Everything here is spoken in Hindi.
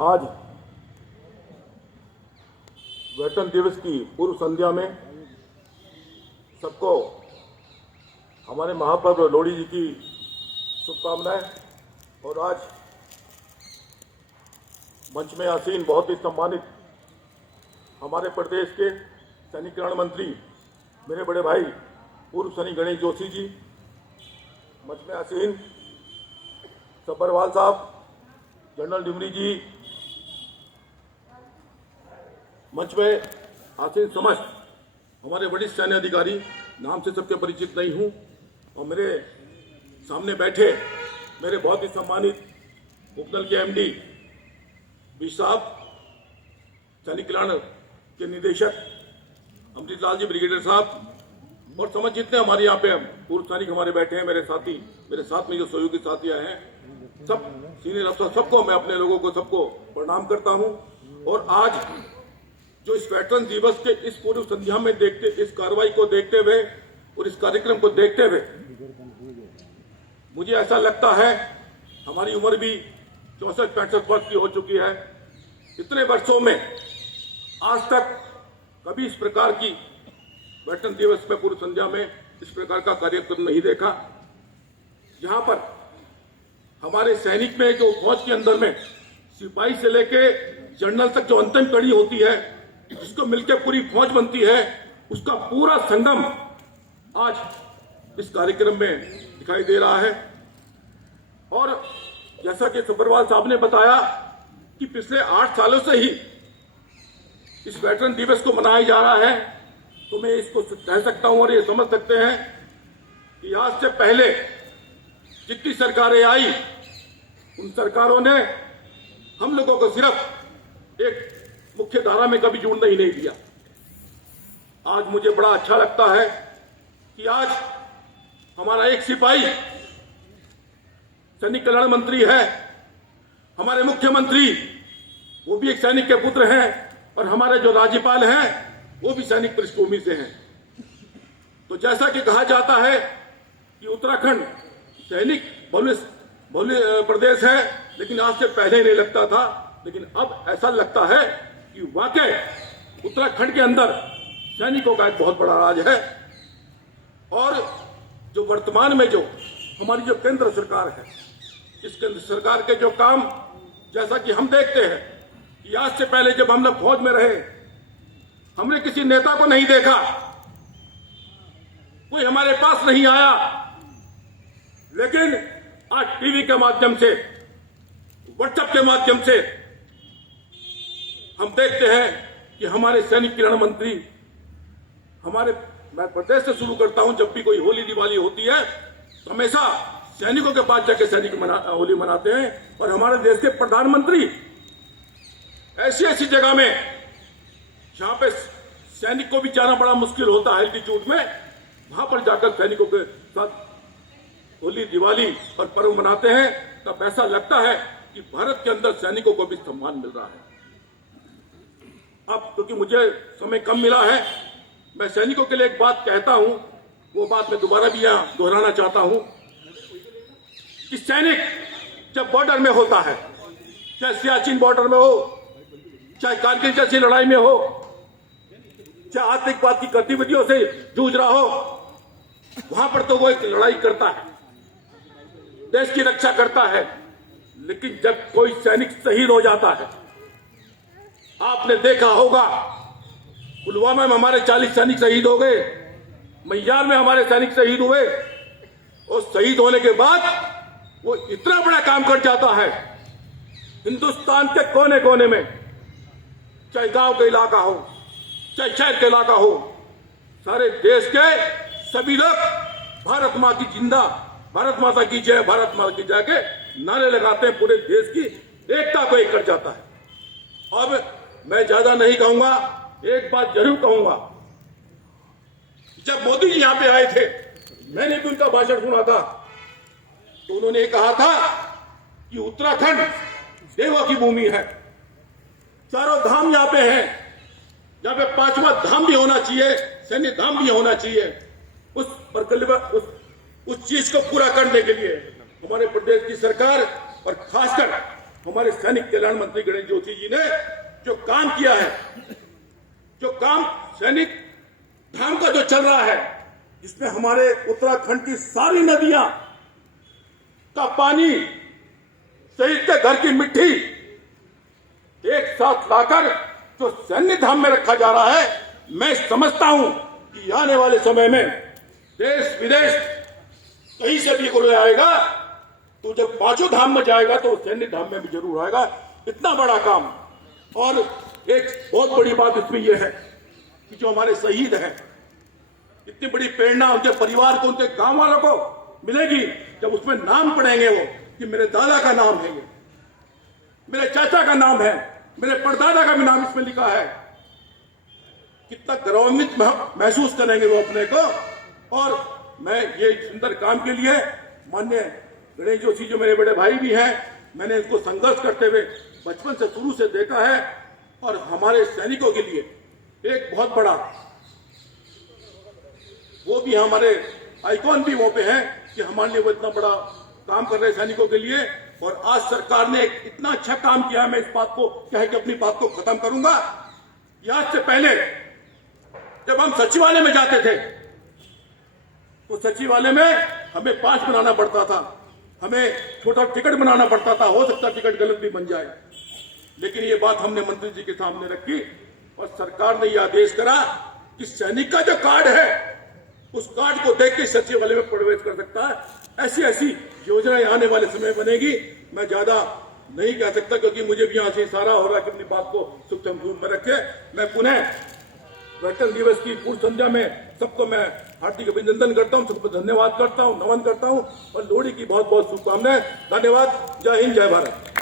आज गणतंत्र दिवस की पूर्व संध्या में सबको हमारे महापर्व लोहड़ी जी की शुभकामनाएं। और आज मंच में आसीन बहुत ही सम्मानित हमारे प्रदेश के सैनिक कल्याण मंत्री मेरे बड़े भाई पूर्व सैनिक गणेश जोशी जी, मंच में आसीन सब्बरवाल साहब, जनरल डिमरी जी, मंच में आसीन समस्त हमारे वरिष्ठ सैन्य अधिकारी, नाम से सबके परिचित नहीं हूं, और मेरे सामने बैठे मेरे बहुत ही सम्मानित उपदल के एमडी बी साहब, सैनिक कल्याण के निदेशक अमृत लाल जी ब्रिगेडियर साहब, और समझ जितने हमारे यहाँ पे पूर्व सैनिक हमारे बैठे हैं, मेरे साथी, मेरे साथ में जो सहयोगी साथी आए हैं, सब सीनियर अफसर, सबको मैं अपने लोगों को सबको प्रणाम करता हूं। और आज जो इस वेटरन दिवस के इस पूर्व संध्या में देखते, इस कार्रवाई को देखते हुए और इस कार्यक्रम को देखते हुए मुझे ऐसा लगता है, हमारी उम्र भी 64-65 वर्ष की हो चुकी है। इतने वर्षों में आज तक कभी इस प्रकार की वेटरन दिवस में पूर्व संध्या में इस प्रकार का कार्यक्रम नहीं देखा, जहां पर हमारे सैनिक में जो फौज के अंदर में सिपाही से लेके जनरल तक जो अंतिम कड़ी होती है, जिसको मिलकर पूरी फौज बनती है, उसका पूरा संगम आज इस कार्यक्रम में दिखाई दे रहा है। और जैसा कि सब्बरवाल साहब ने बताया कि पिछले 8 सालों से ही इस वेटरन दिवस को मनाया जा रहा है, तो मैं इसको कह सकता हूं और ये समझ सकते हैं कि आज से पहले जितनी सरकारें आई, उन सरकारों ने हम लोगों को सिर्फ एक मुख्य धारा में कभी जुड़ने ही नहीं दिया। आज मुझे बड़ा अच्छा लगता है कि आज हमारा एक सिपाही सैनिक कल्याण मंत्री है, हमारे मुख्यमंत्री वो भी एक सैनिक के पुत्र हैं, और हमारे जो राज्यपाल हैं वो भी सैनिक पृष्ठभूमि से हैं। तो जैसा कि कहा जाता है कि उत्तराखंड सैनिक बहुल प्रदेश है, लेकिन आज से पहले नहीं लगता था, लेकिन अब ऐसा लगता है कि वाकई उत्तराखंड के अंदर सैनिकों का एक बहुत बड़ा राज है। और जो वर्तमान में जो हमारी जो केंद्र सरकार है, इस केंद्र सरकार के जो काम, जैसा कि हम देखते हैं कि आज से पहले जब हम लोग फौज में रहे, हमने किसी नेता को नहीं देखा, कोई हमारे पास नहीं आया, लेकिन आज टीवी के माध्यम से, व्हाट्सएप के माध्यम से हम देखते हैं कि हमारे सैनिक कल्याण मंत्री, मैं प्रदेश से शुरू करता हूं, जब भी कोई होली दिवाली होती है तो हमेशा सैनिकों के पास जाकर सैनिक होली मनाते हैं। और हमारे देश के प्रधानमंत्री ऐसी ऐसी जगह में जहां पे सैनिक को भी जाना बड़ा मुश्किल होता है एल्टीट्यूड में, वहां पर जाकर सैनिकों के साथ होली दिवाली और पर्व मनाते हैं। तब ऐसा लगता है कि भारत के अंदर सैनिकों को भी सम्मान मिल रहा है। अब क्योंकि मुझे समय कम मिला है, मैं सैनिकों के लिए एक बात कहता हूं, वो बात मैं दोबारा भी यहां दोहराना चाहता हूं कि सैनिक जब बॉर्डर में होता है, चाहे सियाचिन बॉर्डर में हो, चाहे कारगिल जैसी लड़ाई में हो, चाहे आतंकवाद की गतिविधियों से जूझ रहा हो, वहां पर तो वो एक लड़ाई करता है, देश की रक्षा करता है। लेकिन जब कोई सैनिक शहीद हो जाता है, आपने देखा होगा पुलवामा में हमारे 40 सैनिक शहीद हो गए, मैयार में हमारे सैनिक शहीद हुए, और शहीद होने के बाद वो इतना बड़ा काम कर जाता है हिंदुस्तान के कोने कोने में, चाहे गांव का इलाका हो, चाहे शहर का इलाका हो, सारे देश के सभी लोग भारत मां की जिंदा, भारत माता की जय, भारत माता की जय के नारे लगाते हैं। पूरे देश की एकता को एक कर जाता है। अब मैं ज्यादा नहीं कहूंगा, एक बात जरूर कहूंगा, जब मोदी जी यहां पे आए थे, मैंने भी उनका भाषण सुना था, तो उन्होंने कहा था कि उत्तराखंड देवों की भूमि है, चारों धाम यहां पे हैं, यहां पे 5वां धाम भी होना चाहिए, सैन्य धाम भी होना चाहिए। उस चीज को पूरा करने के लिए हमारे प्रदेश की सरकार और खासकर हमारे सैनिक कल्याण मंत्री गणेश जोशी जी ने जो काम किया है, जो काम सैनिक धाम का जो चल रहा है, जिसमें हमारे उत्तराखंड की सारी नदियां का पानी, शहीद के घर की मिट्टी एक साथ लाकर जो सैन्य धाम में रखा जा रहा है, मैं समझता हूं कि आने वाले समय में देश विदेश कहीं से भी कोई आएगा तो जब पांचों धाम में जाएगा तो सैन्य धाम में भी जरूर आएगा। इतना बड़ा काम। और एक बहुत बड़ी बात इसमें यह है कि जो हमारे शहीद हैं, इतनी बड़ी प्रेरणा उनके परिवार को, उनके गांव वालों को मिलेगी जब उसमें नाम पढ़ेंगे वो कि मेरे दादा का नाम है, ये मेरे चाचा का नाम है, मेरे परदादा का भी नाम इसमें लिखा है। कितना गौरवान्वित महसूस करेंगे वो अपने को। और मैं ये सुंदर काम के लिए माननीय गणेश जोशी जो मेरे बड़े भाई भी हैं, मैंने इनको संघर्ष करते हुए बचपन से शुरू से देखा है। और हमारे सैनिकों के लिए एक बहुत बड़ा, वो भी हमारे आइकॉन भी वो पे हैं कि हमारे लिए वो इतना बड़ा काम कर रहे सैनिकों के लिए। और आज सरकार ने एक इतना अच्छा काम किया है, मैं इस बात को कह के अपनी बात को खत्म करूंगा। आज से पहले जब हम सचिवालय में जाते थे तो सचिवालय में हमें पास बनाना पड़ता था, हमें छोटा टिकट बनाना पड़ता था, हो सकता टिकट गलत भी बन जाए। लेकिन ये बात हमने मंत्री जी के सामने रखी और सरकार ने यह आदेश करा कि सैनिक का जो कार्ड है उस कार्ड को देख के सचिवालय में प्रवेश कर सकता है। ऐसी ऐसी योजनाएं आने वाले समय बनेगी। मैं ज्यादा नहीं कह सकता क्योंकि मुझे भी यहां से इशारा हो रहा है कि अपनी बात को सूक्ष्म रूप में रखे। मैं पुनः गणतंत्र दिवस की पूर्व संध्या में सबको मैं हार्दिक अभिनंदन करता हूं, सबको धन्यवाद करता हूं, नमन करता हूं और लोहड़ी की बहुत बहुत शुभकामनाएं। धन्यवाद। जय हिंद, जय भारत।